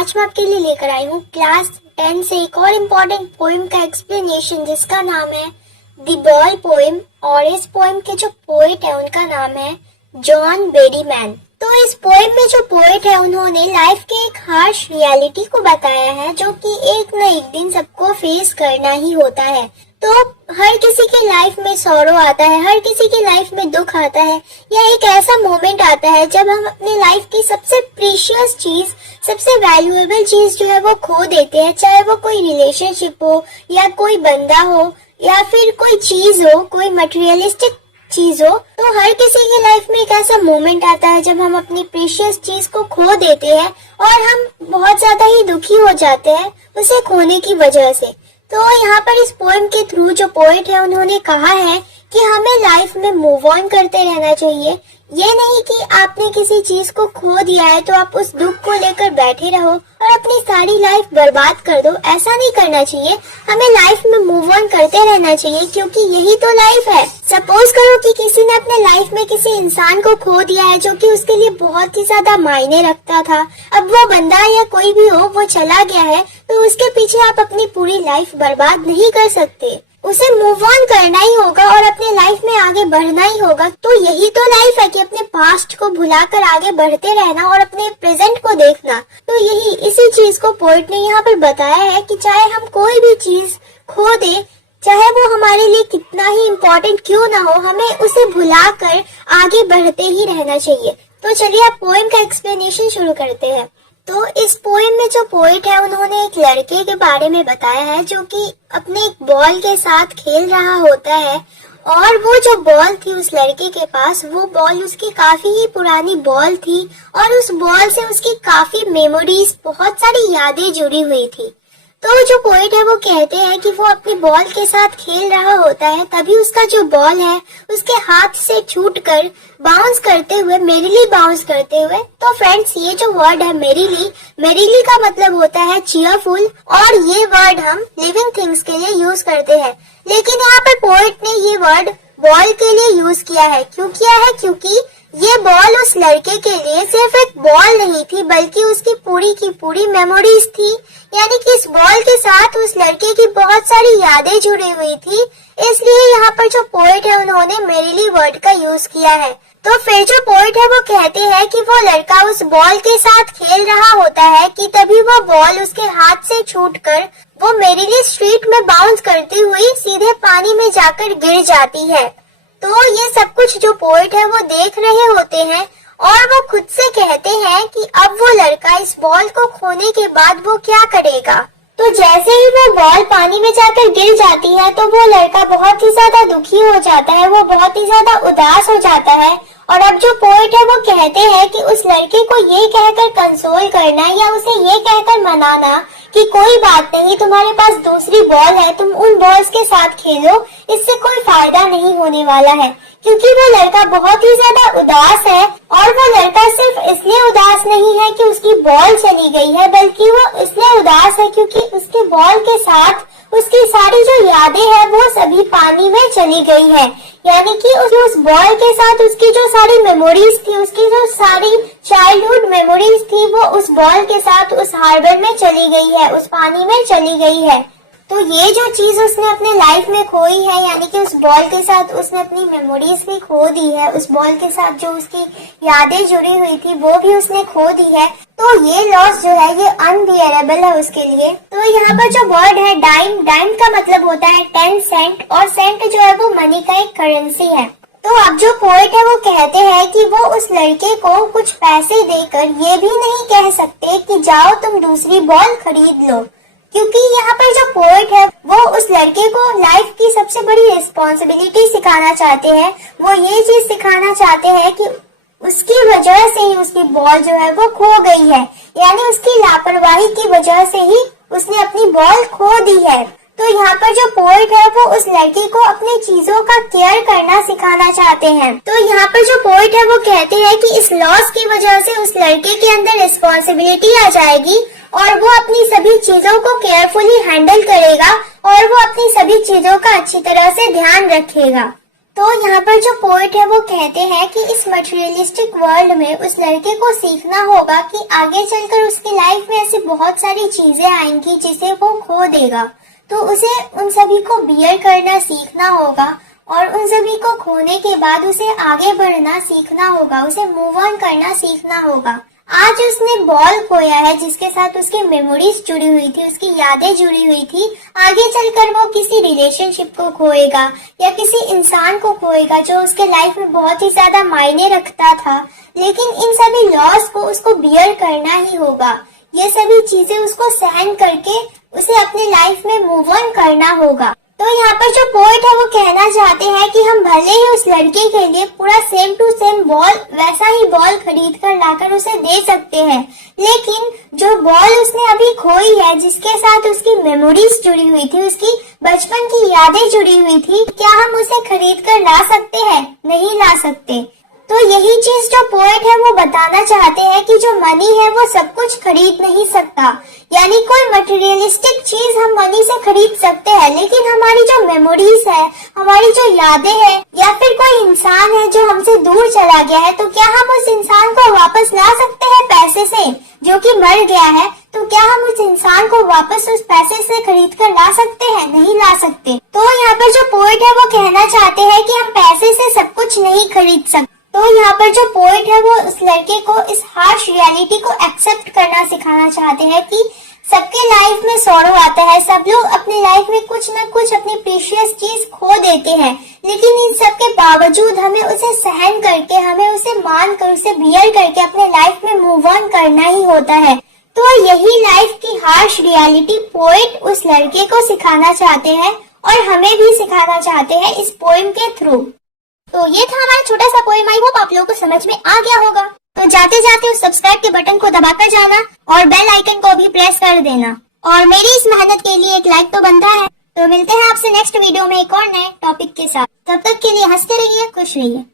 आज मैं आपके लिए लेकर आई हूँ क्लास 10 से एक और इम्पोर्टेंट पोएम का एक्सप्लेनेशन, जिसका नाम है द बॉल पोएम। और इस पोएम के जो पोएट है उनका नाम है जॉन बेरीमैन। तो इस पोएम में जो पोएट है उन्होंने लाइफ के एक हार्श रियलिटी को बताया है, जो कि एक न एक दिन सबको फेस करना ही होता है। तो हर किसी के लाइफ में सॉरो आता है, हर किसी के लाइफ में दुख आता है, या एक ऐसा मोमेंट आता है जब हम अपने लाइफ की सबसे प्रीशियस चीज, सबसे वैल्यूएबल चीज जो है वो खो देते हैं। चाहे वो कोई रिलेशनशिप हो, या कोई बंदा हो, या फिर कोई चीज हो, कोई मटेरियलिस्टिक चीज हो। तो हर किसी की लाइफ में एक ऐसा मोमेंट आता है जब हम अपनी प्रीशियस चीज को खो देते हैं और हम बहुत ज्यादा ही दुखी हो जाते हैं उसे खोने की वजह से। तो यहाँ पर इस पोएम के थ्रू जो पोएट है उन्होंने कहा है कि हमें लाइफ में मूव ऑन करते रहना चाहिए। ये नहीं कि आपने किसी चीज को खो दिया है तो आप उस दुख को लेकर बैठे रहो और अपनी सारी लाइफ बर्बाद कर दो। ऐसा नहीं करना चाहिए, हमें लाइफ में मूव ऑन करते रहना चाहिए, क्योंकि यही तो लाइफ है। सपोज करो कि किसी ने अपने लाइफ में किसी इंसान को खो दिया है जो कि उसके लिए बहुत ही ज्यादा मायने रखता था। अब वो बंदा या कोई भी हो वो चला गया है, तो उसके पीछे आप अपनी पूरी लाइफ बर्बाद नहीं कर सकते। उसे मूव ऑन करना ही होगा और अपने लाइफ में आगे बढ़ना ही होगा। तो यही तो लाइफ है कि अपने पास्ट को भुलाकर आगे बढ़ते रहना और अपने प्रेजेंट को देखना। तो यही इसी चीज को पोएट ने यहाँ पर बताया है कि चाहे हम कोई भी चीज खो दे, चाहे वो हमारे लिए कितना ही इम्पोर्टेंट क्यों ना हो, हमें उसे भुलाकर आगे बढ़ते ही रहना चाहिए। तो चलिए आप पोएम का एक्सप्लेनेशन शुरू करते हैं। तो इस पोएम में जो पोएट है उन्होंने एक लड़के के बारे में बताया है जो कि अपने एक बॉल के साथ खेल रहा होता है, और वो जो बॉल थी उस लड़के के पास, वो बॉल उसकी काफी ही पुरानी बॉल थी और उस बॉल से उसकी काफी मेमोरीज, बहुत सारी यादें जुड़ी हुई थी। तो जो पोएट है वो कहते हैं कि वो अपनी बॉल के साथ खेल रहा होता है, तभी उसका जो बॉल है उसके हाथ से छूटकर बाउंस करते हुए, मेरिली बाउंस करते हुए। तो फ्रेंड्स, ये जो वर्ड है मेरिली का मतलब होता है चीयरफुल, और ये वर्ड हम लिविंग थिंग्स के लिए यूज करते हैं। लेकिन यहाँ पर पोएट ने ये वर्ड बॉल के लिए यूज किया है। क्यों किया है? क्योंकि ये बॉल उस लड़के के लिए सिर्फ एक बॉल नहीं थी, बल्कि उसकी पूरी की पूरी मेमोरीज थी। यानी कि इस बॉल के साथ उस लड़के की बहुत सारी यादें जुड़ी हुई थी। इसलिए यहाँ पर जो पोएट है उन्होंने मेरिली वर्ड का यूज किया है। तो फिर जो पोएट है वो कहते हैं कि वो लड़का उस बॉल के साथ खेल रहा होता है कि तभी वो बॉल उसके हाथ से छूटकर वो मेरिली स्ट्रीट में बाउंस करती हुई सीधे पानी में जाकर गिर जाती है। तो ये सब कुछ जो पोएट है वो देख रहे होते हैं और वो खुद से कहते हैं कि अब वो लड़का इस बॉल को खोने के बाद वो क्या करेगा। तो जैसे ही वो बॉल पानी में जाकर गिर जाती है तो वो लड़का बहुत ही ज्यादा दुखी हो जाता है, वो बहुत ही ज्यादा उदास हो जाता है। और अब जो पोएट है वो कहते हैं कि उस लड़के को ये कहकर कंसोल करना या उसे ये कहकर मनाना कि कोई बात नहीं, तुम्हारे पास दूसरी बॉल है, तुम उन बॉल्स के साथ खेलो, इससे कोई फायदा नहीं होने वाला है। क्योंकि वो लड़का बहुत ही ज्यादा उदास है, और वो लड़का सिर्फ इसलिए उदास नहीं है कि उसकी बॉल चली गई है, बल्कि वो इसलिए उदास है क्योंकि उसके बॉल के साथ उसकी सारी जो यादें हैं वो सभी पानी में चली गई है। यानी कि उस बॉल के साथ उसकी जो सारी मेमोरीज थी, उसकी जो सारी चाइल्डहुड मेमोरीज थी, वो उस बॉल के साथ उस हार्बर में चली गई है, उस पानी में चली गई है। तो ये जो चीज उसने अपने लाइफ में खोई है, यानी कि उस बॉल के साथ उसने अपनी मेमोरीज भी खो दी है, उस बॉल के साथ जो उसकी यादें जुड़ी हुई थी वो भी उसने खो दी है। तो ये लॉस जो है ये अनबियरेबल है उसके लिए। तो यहाँ पर जो वर्ड है डाइम का मतलब होता है 10 सेंट, और सेंट जो है वो मनी का एक करेंसी है। तो अब जो पोएट है वो कहते हैं कि वो उस लड़के को कुछ पैसे देकर ये भी नहीं कह सकते कि जाओ तुम दूसरी बॉल खरीद लो, क्योंकि यहाँ पर जो पोएट है वो उस लड़के को लाइफ की सबसे बड़ी रिस्पॉन्सिबिलिटी सिखाना चाहते हैं। वो ये चीज सिखाना चाहते हैं कि उसकी वजह से ही उसकी बॉल जो है वो खो गई है, यानी उसकी लापरवाही की वजह से ही उसने अपनी बॉल खो दी है। तो यहाँ पर जो पोएट है वो उस लड़के को अपनी चीजों का केयर करना सिखाना चाहते हैं। तो यहाँ पर जो पोएट है वो कहते हैं कि इस लॉस की वजह से उस लड़के के अंदर रिस्पॉन्सिबिलिटी आ जाएगी और वो अपनी सभी चीजों को केयरफुली हैंडल करेगा और वो अपनी सभी चीजों का अच्छी तरह से ध्यान रखेगा। तो यहाँ पर जो पोएट है वो कहते हैं कि इस मटेरियलिस्टिक वर्ल्ड में उस लड़के को सीखना होगा कि आगे चलकर उसकी लाइफ में ऐसी बहुत सारी चीजें आएंगी जिसे वो खो देगा, तो उसे उन सभी को बियर करना सीखना होगा और उन सभी को खोने के बाद उसे आगे बढ़ना सीखना होगा, उसे मूव ऑन करना सीखना होगा। आज उसने बॉल खोया है जिसके साथ उसकी मेमोरीज जुड़ी हुई थी, उसकी यादें जुड़ी हुई थी। आगे चलकर वो किसी रिलेशनशिप को खोएगा या किसी इंसान को खोएगा जो उसके लाइफ में बहुत ही ज्यादा मायने रखता था, लेकिन इन सभी लॉस को उसको बियर करना ही होगा। ये सभी चीजें उसको सहन करके उसे अपनी लाइफ में मूव ऑन करना होगा। तो यहाँ पर जो पोएट है वो कहना चाहते हैं कि हम भले ही उस लड़के के लिए पूरा सेम टू सेम बॉल, वैसा ही बॉल खरीद कर लाकर उसे दे सकते हैं, लेकिन जो बॉल उसने अभी खोई है, जिसके साथ उसकी मेमोरीज जुड़ी हुई थी, उसकी बचपन की यादें जुड़ी हुई थी, क्या हम उसे खरीद कर ला सकते हैं? नहीं ला सकते। तो यही चीज जो पोएट है वो बताना चाहते हैं कि जो मनी है वो सब कुछ खरीद नहीं सकता। यानी कोई मटेरियलिस्टिक चीज हम मनी से खरीद सकते हैं, लेकिन हमारी जो मेमोरीज है, हमारी जो यादें हैं, या फिर कोई इंसान है जो हमसे दूर चला गया है, तो क्या हम उस इंसान को वापस ला सकते हैं पैसे से? जो कि मर गया है, तो क्या हम उस इंसान को वापस उस पैसे से खरीद कर ला सकते हैं? नहीं ला सकते। तो यहाँ पर जो पोएट है वो कहना चाहते हैं कि हम पैसे से सब कुछ नहीं खरीद सकते। तो यहाँ पर जो पोएट है वो उस लड़के को इस हार्श रियलिटी को एक्सेप्ट करना सिखाना चाहते हैं कि सबके लाइफ में सॉरो आता है, सब लोग अपनी लाइफ में कुछ न कुछ अपनी प्रीशियस चीज खो देते हैं, लेकिन इन सब के बावजूद हमें उसे सहन करके, हमें उसे मान कर, उसे बियर करके अपने लाइफ में मूव ऑन करना ही होता है। तो यही लाइफ की हार्श रियलिटी पोएट उस लड़के को सिखाना चाहते हैं और हमें भी सिखाना चाहते हैं इस पोएम के थ्रू। तो ये था हमारा छोटा सा पोएम। आई होप आप लोगों को समझ में आ गया होगा। तो जाते जाते उस सब्सक्राइब के बटन को दबाकर जाना और बेल आइकन को भी प्रेस कर देना, और मेरी इस मेहनत के लिए एक लाइक तो बनता है। तो मिलते हैं आपसे नेक्स्ट वीडियो में एक और नए टॉपिक के साथ। तब तक के लिए हंसते रहिए, खुश रहिए।